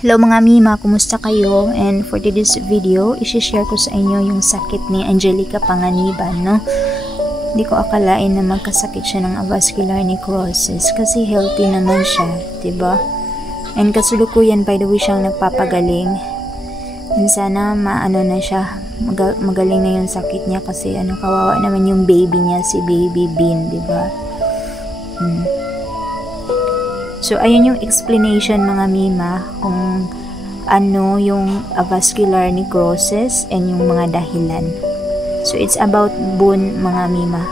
Hello mga Mima, kumusta kayo? And for today's video, isi-share ko sa inyo yung sakit ni Angelica Panganiban, no? Hindi ko akalain na magkasakit siya ng avascular necrosis kasi healthy naman siya, 'di ba? And kasalukuyan by the way siyang nagpapagaling. And sana maano na siya, magaling na yung sakit niya kasi kawawa naman yung baby niya, si Baby Bean, 'di ba? So, ayun yung explanation mga Mima kung ano yung avascular necrosis and yung mga dahilan. So, it's about bone mga Mima.